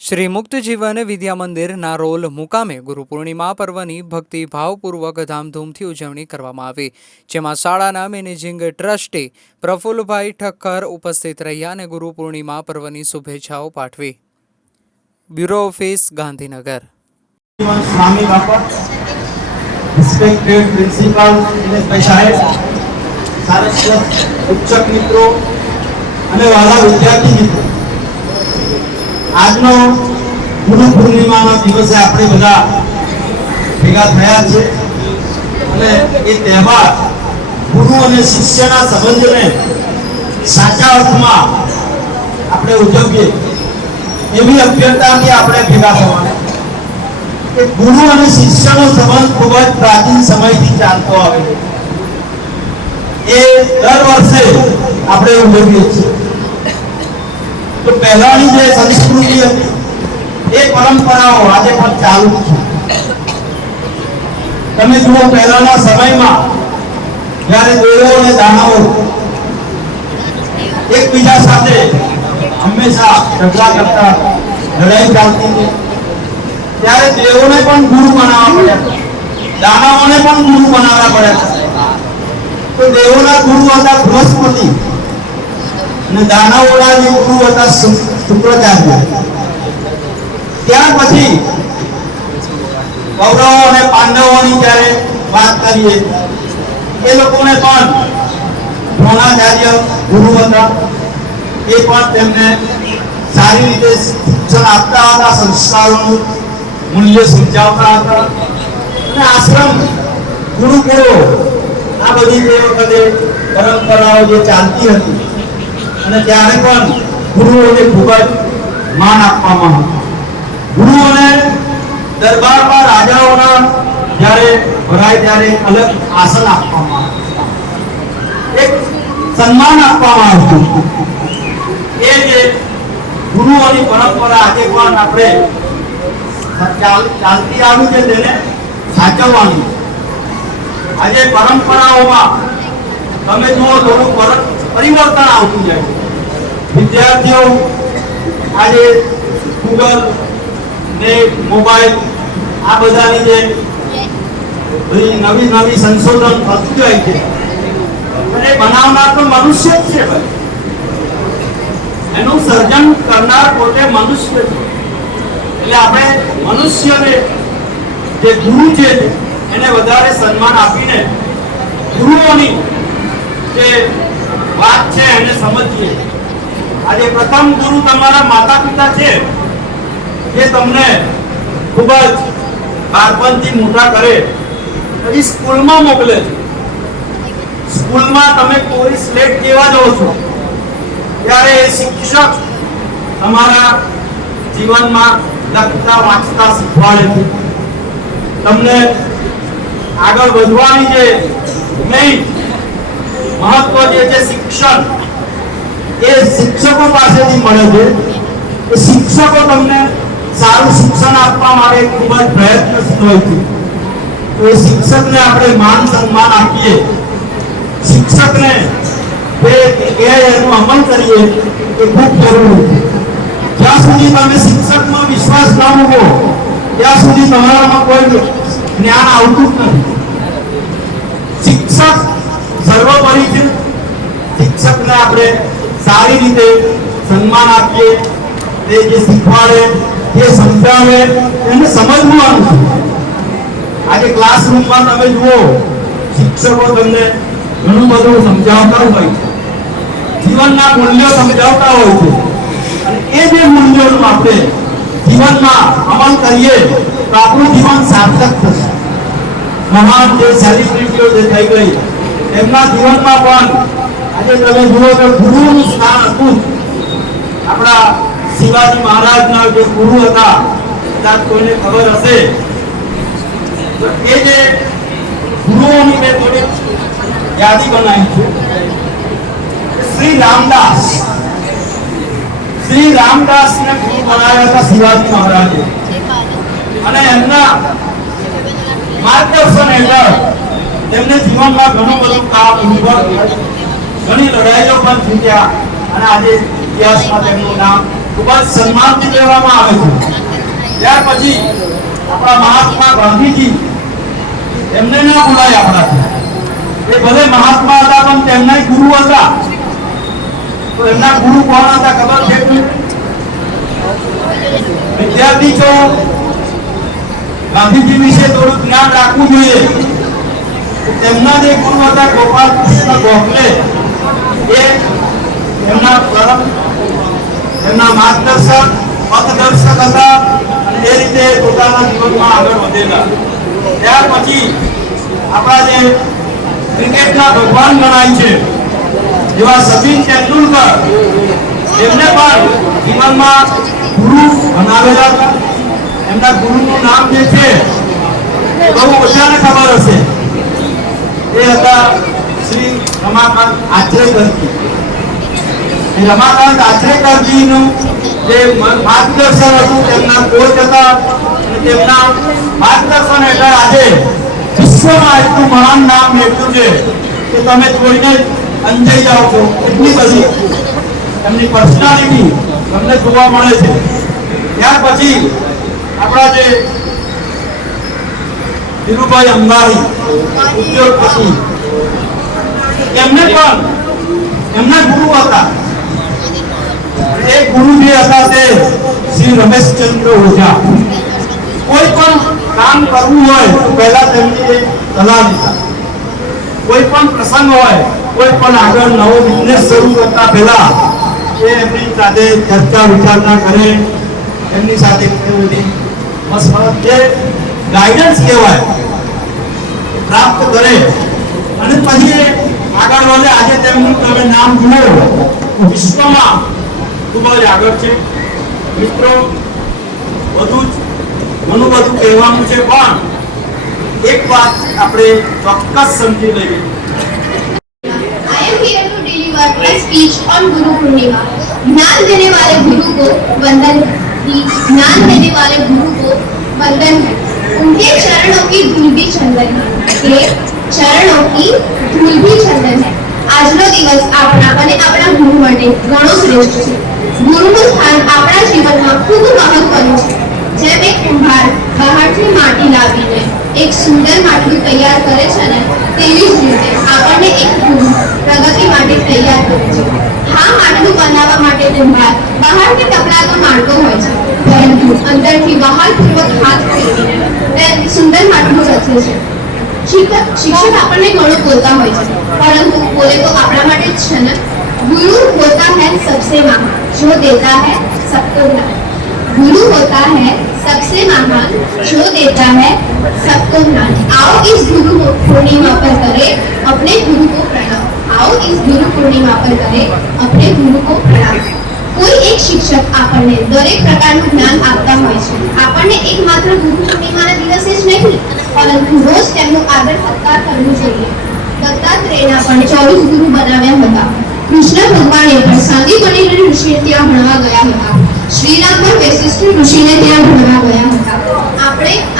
શ્રી મુક્ત જીવન વિદ્યા મંદિર નારોલ મુકામે ગુરુ પૂર્ણિમા પર્વની ભક્તિ ભાવપૂર્વક ધામધૂમથી ઉજવણી કરવામાં આવી, જેમાં શાળાના મેનેજિંગ ટ્રસ્ટી પ્રફુલ્લભાઈ ઠક્કર ઉપસ્થિત રહ્યા અને ગુરુ પૂર્ણિમા પર્વની શુભેચ્છાઓ પાઠવી. Bureau office, Gandhinagar. સ્વામી બાપા, રિસ્પેક્ટેડ પ્રિન્સિપાલ દિનેશભાઈ સાહેબ, સારા શિક્ષક મિત્રો અને વાલા વિદ્યાર્થી મિત્રો, આજનો ગુરુ પૂર્ણિમાના દિવસે આપણે બધા ભેગા થયા છે અને એ તહેવાર ગુરુ અને શિષ્યના સંબંધને સાચા અર્થમાં આપણે ઉજવીએ એવી અભ્યર્થનાથી આપણે ભેગા થવાના. કે ગુરુ અને શિષ્યનો સંબંધ ખૂબ જ પ્રાચીન સમયથી ચાલતો આવે છે. એ દર વર્ષે આપણે ઉજવીએ છીએ. તો પહેલાની જે સંસ્કૃતિ હતી એ પરંપરાઓ આજે પણ ચાલુ છે. તમે જુઓ, પહેલાના સમયમાં જ્યારે દેવો અને દાનવો એકબીજા સાથે હંમેશા ઝઘડા કરતા, લડાઈ ચાલતી હતી, ત્યારે દેવોને પણ ગુરુ બનાવવા પડ્યા, દાનવોને પણ ગુરુ બનાવવા પડ્યા. તો દેવોના ગુરુ હતા બૃહસ્પતિ અને દાનવોના જે ગુરુ હતા શુક્રાચાર્ય. ત્યાર પછી કૌરવો અને પાંડવોની જ્યારે વાત કરીએ, એ લોકોને પણ દ્રોણાચાર્ય ગુરુ હતા. એ પણ તેમને સારી રીતે શિક્ષણ આપતા હતા, સંસ્કારોનું મૂલ્ય સમજાવતા હતા. અને આશ્રમ, ગુરુકુળો, આ બધી તે વખતે પરંપરાઓ જે ચાલતી હતી અને ત્યારે પણ ગુરુઓને ખૂબ જ માન આપવામાં હતું. ગુરુઓને દરબારમાં રાજાઓના જ્યારે ભરાય ત્યારે અલગ આસન આપવામાં આવ્યું, એક સન્માન આપવામાં આવતું. એ જે ગુરુઓની પરંપરા આજે પણ આપણે ચાલતી આવી છે તેને સાચવવાની. આજે પરંપરાઓમાં તમે જુઓ, થોડું પરિવર્તન આવતું જાય છે. વિદ્યાર્થીઓ આજે ગૂગલ ને મોબાઈલ, આ બધાની જે બધી નવી નવી સંશોધન થતું જાય છે, અને બનાવનાર તો મનુષ્ય જ છે ભાઈ. એનું સર્જન કરનાર પોતે મનુષ્ય છે. એટલે આપણે મનુષ્યને જે ગુરુ છે એને વધારે સન્માન આપીને ગુરુઓની જે વાત છે એને સમજીએ. આજે પ્રથમ ગુરુ તમારા માતા પિતા છે, જે તમને ખૂબ જ બાળપણથી મોટા કરે, પછી સ્કૂલમાં મોકલે છે. સ્કૂલમાં તમે કોરી સ્લેટ જેવા જો છો, ત્યારે એ શિક્ષક તમારા જીવનમાં લખતા વાંચતા શીખવાડે છે. તમને આગળ વધવાની જે મેઇન મહત્વ જે છે શિક્ષણ, એ શિક્ષકો પાસેથી મળે છે. એ શિક્ષકો તમને સારું શિક્ષણ આપવા માટે ખૂબ જ પ્રયત્નશીલ હોય છે. તો એ શિક્ષકને આપણે માન સન્માન આપીએ, શિક્ષકને એનું અમલ કરીએ, એ ખૂબ જરૂરી છે. જ્યાં સુધી તમે શિક્ષકમાં વિશ્વાસ ન મૂકો ત્યાં સુધી તમારામાં કોઈ જ્ઞાન આવતું જ નથી. શિક્ષક સર્વોપરી છે. શિક્ષકને આપણે સારી રીતે સન્માન આપીએ, તે જે શીખવાડે, જે સમજાવે એને સમજવાનું છે. આજે ક્લાસરૂમમાં તમે જુઓ, શિક્ષકો તમને ઘણું બધું સમજાવતા હોય છે, જીવનના મૂલ્યો સમજાવતા હોય છે. અને એ જે મૂલ્યોનું આપણે જીવનમાં અમલ કરીએ તો આપણું જીવન સાર્થક થશે. મહાન જે સેલિબ્રિટીઓ જે થઈ ગઈ, એમના જીવનમાં પણ આજે તમે જુઓ કે ગુરુનું સ્થાન હતું. આપણા શિવાજી મહારાજના જે ગુરુ હતા, કદાચ કોઈને ખબર હશે, તો એ જે ગુરુઓની મેં થોડી યાદી બનાવી છે. શ્રી રામદાસને ગુરુ બનાવ્યા હતા શિવાજી મહારાજે, અને એમના માર્ગદર્શન હેઠળ તેમને જીવનમાં ઘણું બધું કામ, ઘણી લડાઈઓ પણ જીત્યા અને આજે ઇતિહાસમાં તેમનું નામ ખૂબ જ સન્માનથી લેવામાં આવે છે. ત્યાર પછી આપણા મહાત્મા ગાંધીજી, એમને ના બોલાય આપણાથી. એ ભલે મહાત્મા હતા પણ તેમના ગુરુ હતા. તો એમના ગુરુ કોણ હતા ખબર છે? વિદ્યાર્થી છો, ગાંધીજી વિશે થોડું જ્ઞાન રાખવું જોઈએ. તેમના જે ગુરુ હતા ગોપાલ કૃષ્ણ ગોખલે, એ એમના માર્ગદર્શક, પથદર્શક હતા અને એ રીતે પોતાના જીવનમાં આગળ વધેલા. ત્યાર પછી આપણા જે ક્રિકેટના ભગવાન ગણાય છે એવા સચિન તેંડુલકર, એમને પણ જીવનમાં ગુરુ બનાવેલા હતા. એમના ગુરુનું નામ જે છે બહુ બધાને ખબર હશે. એ હતા શ્રી રમાકાંત આચરેકરજી. રમાકાંત આચરેકરજીનું જે માર્ગદર્શન હતું, તેમના કોચ હતા અને તેમના માર્ગદર્શન હેઠળ આજે વિશ્વમાં એટલું મહાન નામ મેળવ્યું છે કે તમે જોઈને અંજાઈ જાઓ છો. એટલી બધી એમની પર્સનાલિટી તમને જોવા મળે છે. ત્યાર પછી આપણા જે ધીરુભાઈ અંબાણી, ઉદ્યોગપતિ, એમને પણ એમના ગુરુ હતા. એ ગુરુ જે હતા તે શ્રી રમેશચંદ્ર ઓઝા. કોઈ પણ કામ કરવું હોય તો પહેલા તેમની સલાહ લીધા. કોઈ પણ પ્રસંગ હોય, કોઈ પણ આગળ નવો બિઝનેસ શરૂ કરતા પહેલા એ એમની સાથે ચર્ચા વિચારણા કરે, એમની સાથે બધી જે ગાઈડન્સ કહેવાય પ્રાપ્ત કરે અને પછી આગળ વધે. આજે તેમનું તમે નામ જુઓ, વિશ્વમાં ખૂબ જ આગળ છે. મિત્રો, બધું જ ઘણું બધું કહેવાનું છે, પણ એક વાત આપણે ચોક્કસ સમજી લઈએ. I am here to deliver my speech on Guru Purnima. ज्ञान देने वाले गुरु को वंदन है. ज्ञान देने वाले गुरु को वंदन है. उनके चरणों की धूल भी चंदन है. के चरणों की धूल भी चंदन है. આજનો દિવસ આપણા અને આપણા ગુરુ માટે ઘણો શ્રેષ્ઠ છે. ગુરુનું સ્થાન આપણા જીવનમાં ખૂબ મહત્વનું છે. જેમ એક કુંભાર બહારથી માટી લાવીને એક સુંદર માટલું તૈયાર કરે છે ને, તેવી જ રીતે આપણને એક ગુરુ પ્રગતિ માટે તૈયાર કરે છે. હા, માટલું બનાવવા માટે કુંભાર બહારથી ટપલા તો મારતો હોય છે, પરંતુ અંદરથી બહારપૂર્વક હાથ ફેરવીને તે સુંદર માટલું રચે છે. શિક્ષક આપણને ઘણું બોલતા હોય છે, પરંતુ બોલે તો આપણા માટે જ છે ને. गुरु होता है सबसे महान जो देता है सबको ज्ञान. गुरु होता है सबसे महान जो देता है सबको ज्ञान. आओ इस गुरु पूर्णिमा पर करें अपने गुरु को प्रणाम. आओ इस गुरु पूर्णिमा पर करें अपने गुरु को प्रणाम. કોઈ એક શિક્ષક આપણને દરેક પ્રકારનું જ્ઞાન આપતા હોય છે. આપણને એકમાત્ર ગુરુ પૂર્ણિમાના દિવસે જ નહીં, પરંતુ રોજ તેમનો આદર સત્કાર કરવો જોઈએ. દત્તાત્રેયના પણ 24 ગુરુ બનાવ્યા હતા. કૃષ્ણ ભગવાને પણ સાંદીપની ઋષિને ત્યાં ભણવા ગયા હતા. શ્રીરામ પણ વશિષ્ઠ ઋષિને ત્યાં ભણવા ગયા હતા.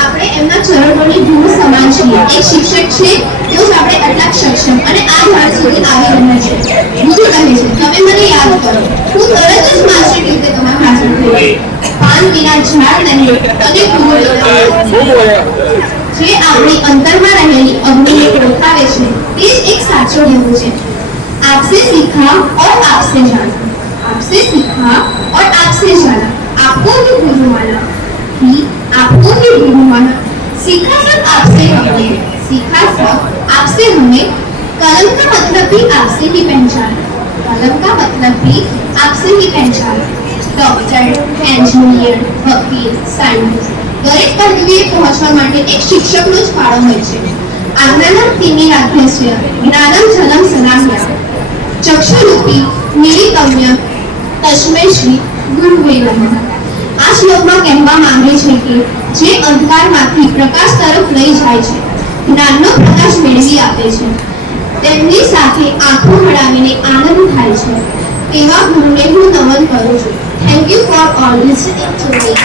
આપણે એમના ચરણોની ધૂળ સમાન છીએ. એક શિક્ષક છે તેઓ જ આપણે આટલા સક્ષમ અને આ ઝાડ સુધી આવી રહ્યા છે. ગુરુ કહે છે, તમે મને યાદ કરો, હું તરત જ માસ્ટર રીતે તમારા હાજર થઈ. પાન વિના ઝાડ નહીં અને ગુરુ જે આપણી અંતરમાં રહેલી અગ્નિને ઓળખાવે છે, તે જ એક સાચો ગુરુ છે. आपसे सीखा और आपसे जाना. आपसे सीखा और आपसे जाना. आपको भी गुरु माना. आपको भी गुरु माना. सीखा सब आपसे हमने. सीखा सब आपसे हमने. कलम का मतलब भी आपसे ही पहचाना. कलम का मतलब भी आपसे ही पहचाना. डॉक्टर, एंजिनियर, वकील, साइंटिस्ट દરેક પદવીએ પહોંચવા માટે એક શિક્ષકનો જ ફાળો હોય છે. આજ્ઞાના તીની રાખ્ય જ્ઞાનમ જલમ સનામ્ય ચક્ષુરૂપી નિરીતમ્ય તસ્મૈ શ્રી ગુરુવે નમઃ. આ શ્લોકમાં કહેવા માંગે છે કે જે અંધકારમાંથી પ્રકાશ તરફ લઈ જાય છે, જ્ઞાનનો પ્રકાશ મેળવી આપે છે, તેમની સાથે આંખો મળાવીને આનંદ થાય છે, તેવા ગુરુને હું નમન કરું છું. Thank you for all listening to me.